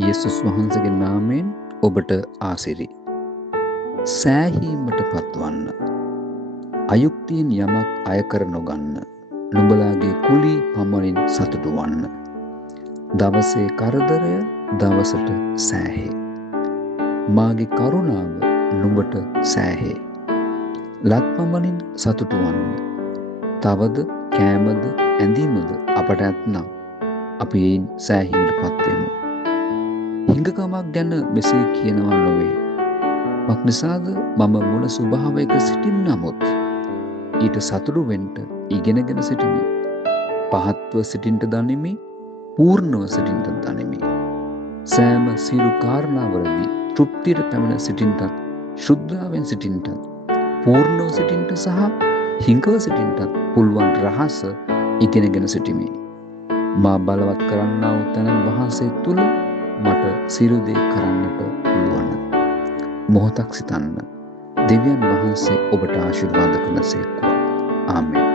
යේසුස් වහන්සේගේ නාමයෙන් ඔබට ආසිරි. සෑහීමට පත්වන්න. අයුක්තියෙන් යමක් අයකර නොගන්න. නුඹලාගේ කුලී පමණින් සතුටු වන්න. දවසේ කරදරය දවසට සෑහේ. මාගේ කරුණාව නුඹට සෑහේ. ලත් පමණින් සතුටු වන්න. තවද කෑමද ඇඳීමද අපට ඇත්නම් අපි එයින් සෑහීමට පත්වෙමු. හිඟකමක් ගැන මෙසේ කියනවා නොවේ. මක් නිසාද මම මොන ස්වභාවයක සිටින් නමුත් ඊට සතුටු වෙන්ට ඉගෙනගෙන සිටිමි. පහත්ව සිටින්ට දනිමි, පූර්ණව සිටින්ට දනිමි. සෑම සියලු කාරණාවලදී තෘප්තියට පැමිණ සිටින්ටත්, ශුද්ධාවෙන් සිටින්ටත්, පූර්ණව සිටින්ට සහ හිඟව සිටින්ටත් පුළුවන් රහස ඉගෙනගෙන සිටිමි. මා බලවත් කරන්නා වූ තැනන් වහන්සේ තුල මට සියලු දේ කරන්නට පුළුවන්. මොහොතක් සිතන්න. දෙවියන් වහන්සේ ඔබට ආශිර්වාද කළසේක්වා. ආමෙන්.